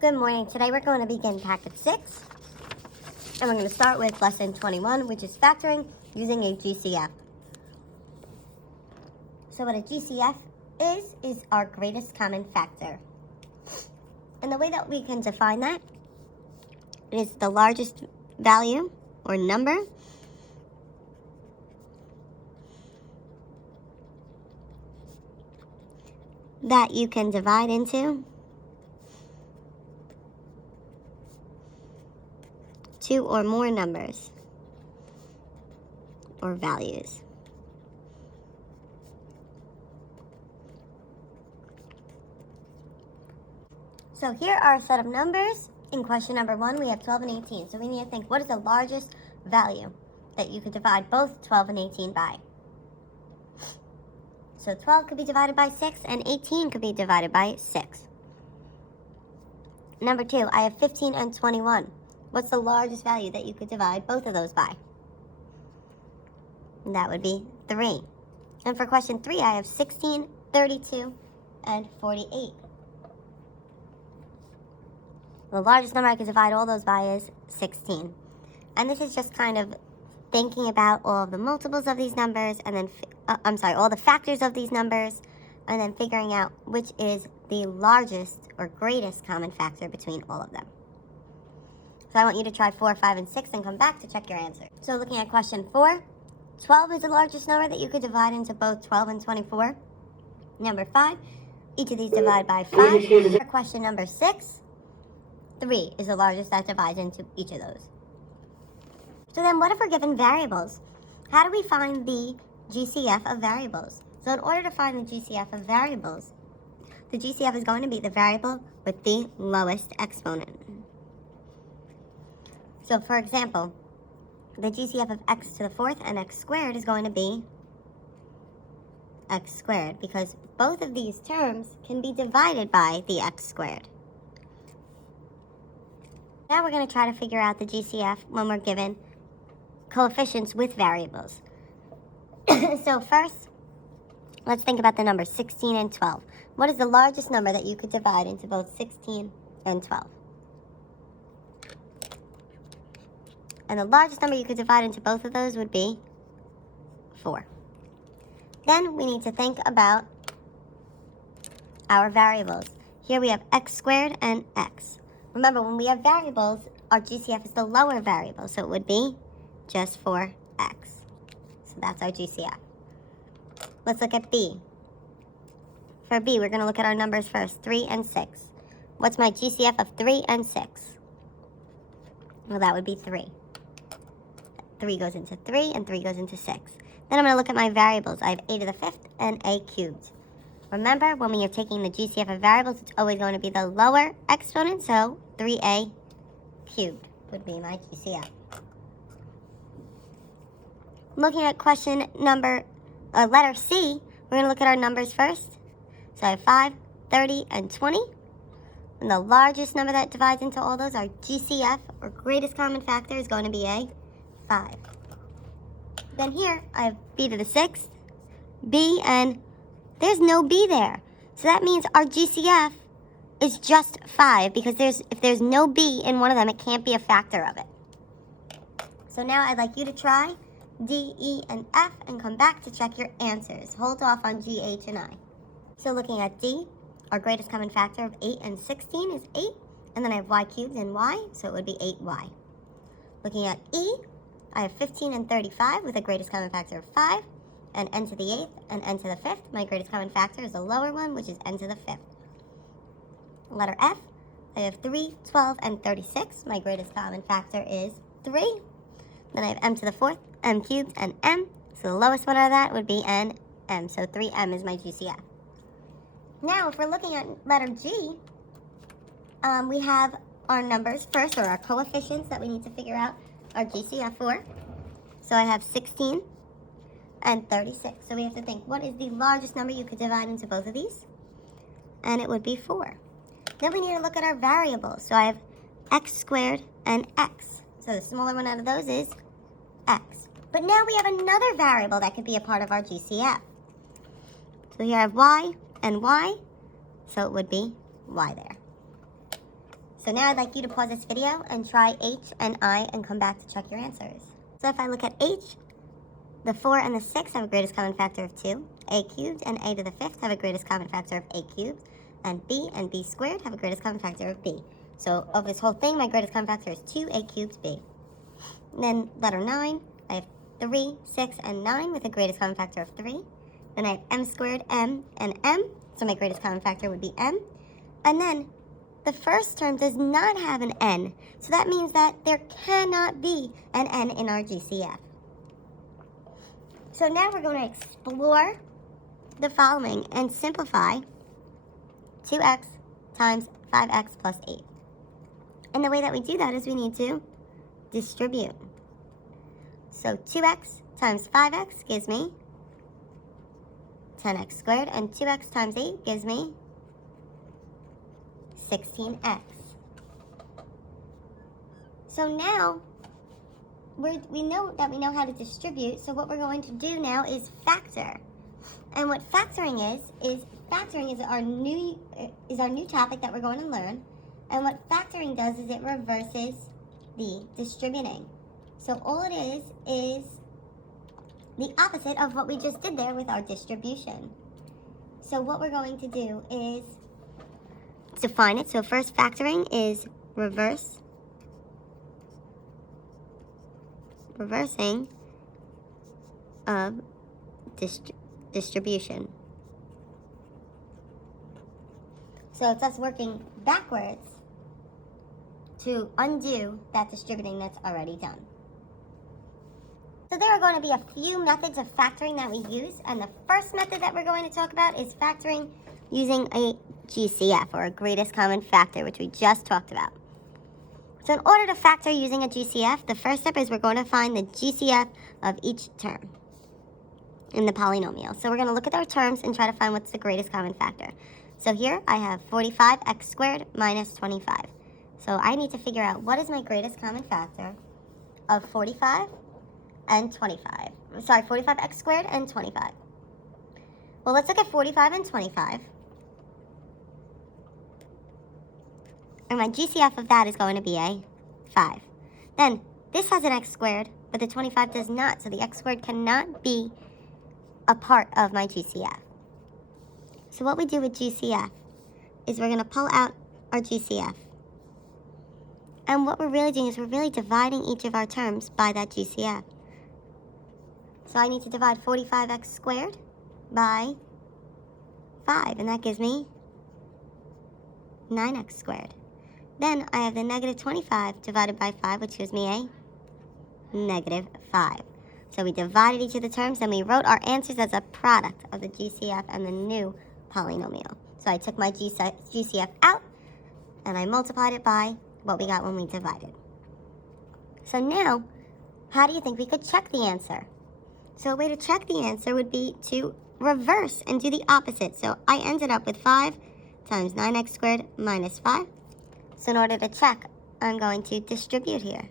Good morning. Today we're going to begin packet 6. And we're going to start with lesson 21, which is factoring using a GCF. So what a GCF is our greatest common factor. And the way that we can define that is the largest value or number that you can divide into two or more numbers or values. So here are a set of numbers. In question number 1, we have 12 and 18. So we need to think, what is the largest value that you could divide both 12 and 18 by? So 12 could be divided by 6 and 18 could be divided by 6. Number 2, I have 15 and 21. What's the largest value that you could divide both of those by? And that would be 3. And for question 3, I have 16, 32, and 48. The largest number I could divide all those by is 16. And this is just kind of thinking about all of the multiples of these numbers, and then, all the factors of these numbers, and then figuring out which is the largest or greatest common factor between all of them. So I want you to try 4, 5, and 6 and come back to check your answer. So looking at question 4, 12 is the largest number that you could divide into both 12 and 24. Number 5, each of these divide by 5. For question number 6, 3 is the largest that divides into each of those. So then what if we're given variables? How do we find the GCF of variables? So in order to find the GCF of variables, the GCF is going to be the variable with the lowest exponent. So for example, the GCF of x to the 4th and x squared is going to be x squared, because both of these terms can be divided by the x squared. Now we're going to try to figure out the GCF when we're given coefficients with variables. So first, let's think about the numbers 16 and 12. What is the largest number that you could divide into both 16 and 12? And the largest number you could divide into both of those would be 4. Then we need to think about our variables. Here we have x squared and x. Remember, when we have variables, our GCF is the lower variable, so it would be just 4x. So that's our GCF. Let's look at b. For b, we're going to look at our numbers first, 3 and 6. What's my GCF of 3 and 6? Well, that would be 3. 3 goes into 3, and 3 goes into 6. Then I'm going to look at my variables. I have a to the 5th and a cubed. Remember, when we are taking the GCF of variables, it's always going to be the lower exponent, so 3a cubed would be my GCF. Looking at question number, letter C, we're going to look at our numbers first. So I have 5, 30, and 20. And the largest number that divides into all those, our GCF, or greatest common factor, is going to be a 5. Then here, I have b to the 6th, b, and there's no b there. So that means our GCF is just 5, because if there's no b in one of them, it can't be a factor of it. So now I'd like you to try D, E, and F and come back to check your answers. Hold off on G, H, and I. So looking at D, our greatest common factor of 8 and 16 is 8. And then I have y cubed and y, so it would be 8y. Looking at E, I have 15 and 35 with a greatest common factor of 5. And n to the 8th and n to the 5th. My greatest common factor is the lower one, which is n to the 5th. Letter F, I have 3, 12, and 36. My greatest common factor is 3. Then I have m to the 4th, m cubed, and m. So the lowest one out of that would be n, m. So 3m is my GCF. Now, if we're looking at letter G, we have our numbers first, or our coefficients that we need to figure out our GCF for. So I have 16 and 36. So we have to think, what is the largest number you could divide into both of these? And it would be 4. Then we need to look at our variables. So I have x squared and x. So the smaller one out of those is x. But now we have another variable that could be a part of our GCF. So here I have y and y, so it would be y there. So now I'd like you to pause this video and try h and I and come back to check your answers. So if I look at h, the 4 and the 6 have a greatest common factor of 2. A cubed and a to the 5th have a greatest common factor of a cubed. And b squared have a greatest common factor of b. So of this whole thing, my greatest common factor is 2a cubed b. And then letter 9, I have 3, 6, and 9 with a greatest common factor of 3. Then I have m squared, m, and m. So my greatest common factor would be m. And then the first term does not have an n. So that means that there cannot be an n in our GCF. So now we're going to explore the following and simplify 2x times 5x plus 8. And the way that we do that is we need to distribute. So 2x times 5x gives me 10x squared, and 2x times 8 gives me 16x. So now we know how to distribute, so what we're going to do now is factor. And what factoring is our new topic that we're going to learn. And what factoring does is it reverses the distributing. So all it is the opposite of what we just did there with our distribution. So what we're going to do is define it. So first, factoring is reversing of distribution. So it's us working backwards to undo that distributing that's already done. So there are going to be a few methods of factoring that we use, and the first method that we're going to talk about is factoring using a GCF, or a greatest common factor, which we just talked about. So in order to factor using a GCF, the first step is we're going to find the GCF of each term in the polynomial. So we're going to look at our terms and try to find what's the greatest common factor. So here I have 45x squared minus 25. So I need to figure out what is my greatest common factor of 45 and 25. Sorry, 45x squared and 25. Well, let's look at 45 and 25. And my GCF of that is going to be a 5. Then this has an x squared, but the 25 does not. So the x squared cannot be a part of my GCF. So what we do with GCF is we're going to pull out our GCF. And what we're really doing is we're really dividing each of our terms by that GCF. So I need to divide 45x squared by 5, and that gives me 9x squared. Then I have the negative 25 divided by 5, which gives me a negative 5. So we divided each of the terms, and we wrote our answers as a product of the GCF and the new polynomial. So I took my GCF out, and I multiplied it by what we got when we divided. So now, how do you think we could check the answer? So a way to check the answer would be to reverse and do the opposite. So I ended up with 5 times 9x squared minus 5. So in order to check, I'm going to distribute here.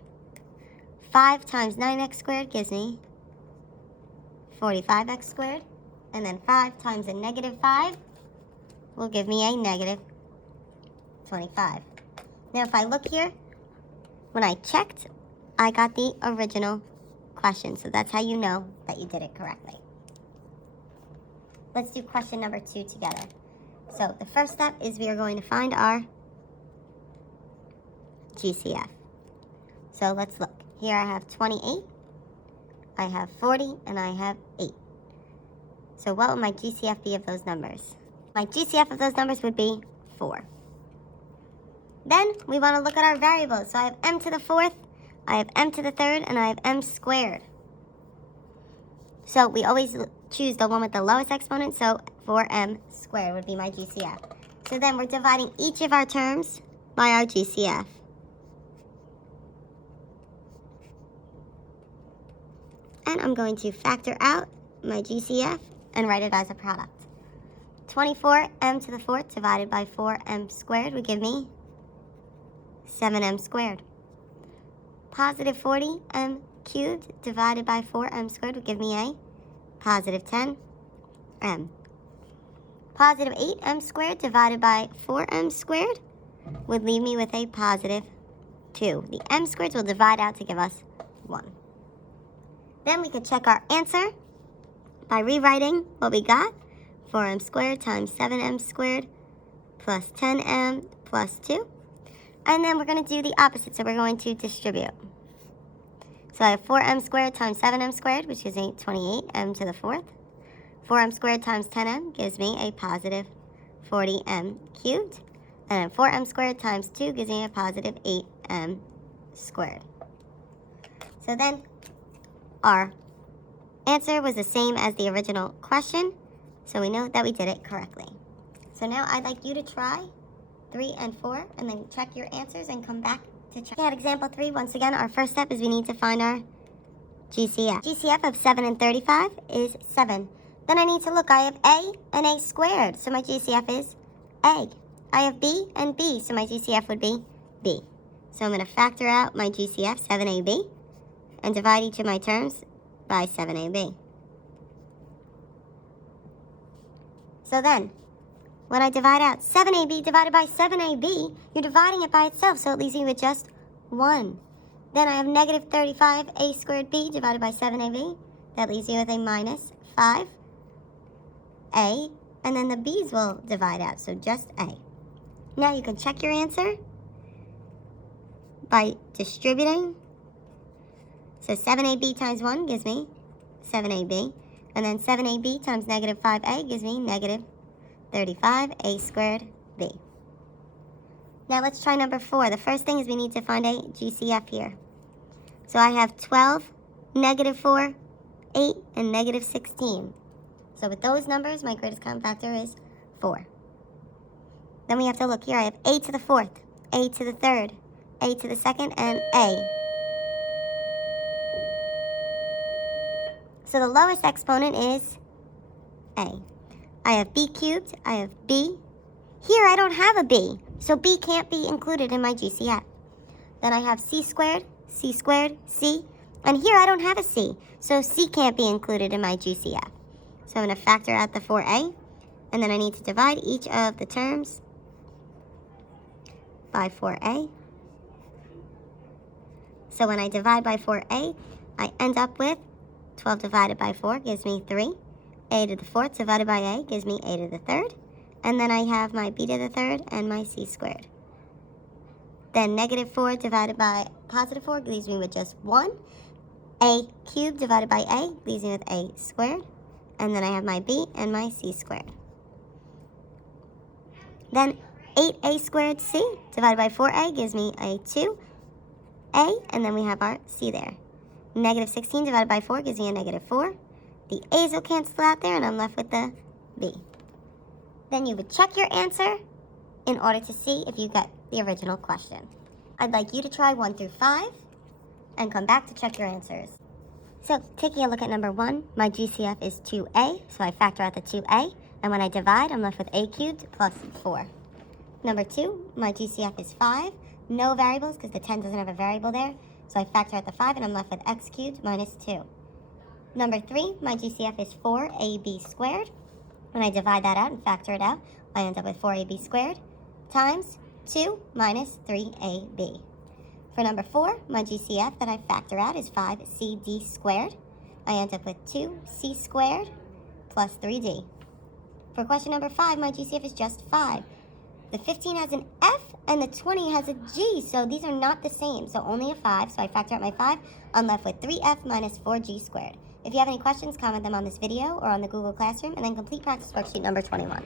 5 times 9x squared gives me 45x squared. And then 5 times a negative 5 will give me a negative 25. Now if I look here, when I checked, I got the original question. So that's how you know that you did it correctly. Let's do question number 2 together. So the first step is we are going to find our GCF. So let's look. Here I have 28, I have 40, and I have 8. So what would my GCF be of those numbers? My GCF of those numbers would be 4. Then we want to look at our variables. So I have m to the 4th, I have m to the 3rd, and I have m squared. So we always choose the one with the lowest exponent, so 4m squared would be my GCF. So then we're dividing each of our terms by our GCF. And I'm going to factor out my GCF and write it as a product. 24m to the 4th divided by 4m squared would give me 7m squared. Positive 40m cubed divided by 4m squared would give me a positive 10m. Positive 8m squared divided by 4m squared would leave me with a positive 2. The m squareds will divide out to give us 1. Then we could check our answer by rewriting what we got. 4m squared times 7m squared plus 10m plus 2. And then we're going to do the opposite, so we're going to distribute. So I have 4m squared times 7m squared, which gives me 28m to the 4th. 4m squared times 10m gives me a positive 40m cubed. And then 4m squared times 2 gives me a positive 8m squared. So then our answer was the same as the original question, so we know that we did it correctly. So now I'd like you to try 3 and 4, and then check your answers and come back to check. At example 3, once again, our first step is we need to find our GCF. GCF of 7 and 35 is 7. Then I need to look, I have a and a squared, so my GCF is a. I have b and b, so my GCF would be b. So I'm going to factor out my GCF, 7ab, and divide each of my terms by 7ab. So then, when I divide out 7ab divided by 7ab, you're dividing it by itself, so it leaves me with just 1. Then I have negative 35a squared b divided by 7ab. That leaves me with a minus 5a, and then the b's will divide out, so just a. Now you can check your answer by distributing. So 7ab times 1 gives me 7ab, and then 7ab times negative 5a gives me negative 35a squared b. Now let's try number 4. The first thing is we need to find a GCF here. So I have 12, negative 4, 8, and negative 16. So with those numbers, my greatest common factor is 4. Then we have to look here. I have a to the 4th, a to the 3rd, a to the 2nd, and a. So the lowest exponent is a. I have b cubed, I have b. Here I don't have a b, so b can't be included in my GCF. Then I have c squared, c, and here I don't have a c, so c can't be included in my GCF. So I'm going to factor out the 4a, and then I need to divide each of the terms by 4a. So when I divide by 4a, I end up with 12 divided by 4 gives me 3. A to the 4th divided by a gives me a to the 3rd. And then I have my b to the 3rd and my c squared. Then negative 4 divided by positive 4 leaves me with just 1. A cubed divided by a leaves me with a squared. And then I have my b and my c squared. Then 8a squared c divided by 4a gives me a 2a, and then we have our c there. Negative 16 divided by 4 gives me a negative 4. The a's will cancel out there, and I'm left with the b. Then you would check your answer in order to see if you got the original question. I'd like you to try 1 through 5 and come back to check your answers. So taking a look at number 1, my GCF is 2a, so I factor out the 2a, and when I divide, I'm left with a cubed plus 4. Number 2, my GCF is 5, no variables because the 10 doesn't have a variable there, so I factor out the 5, and I'm left with x cubed minus 2. Number 3, my GCF is 4ab squared. When I divide that out and factor it out, I end up with 4ab squared times 2 minus 3ab. For number 4, my GCF that I factor out is 5cd squared. I end up with 2c squared plus 3d. For question number 5, my GCF is just 5. The 15 has an F and the 20 has a G, so these are not the same. So only a 5, so I factor out my 5. I'm left with 3F minus 4G squared. If you have any questions, comment them on this video or on the Google Classroom, and then complete practice worksheet number 21.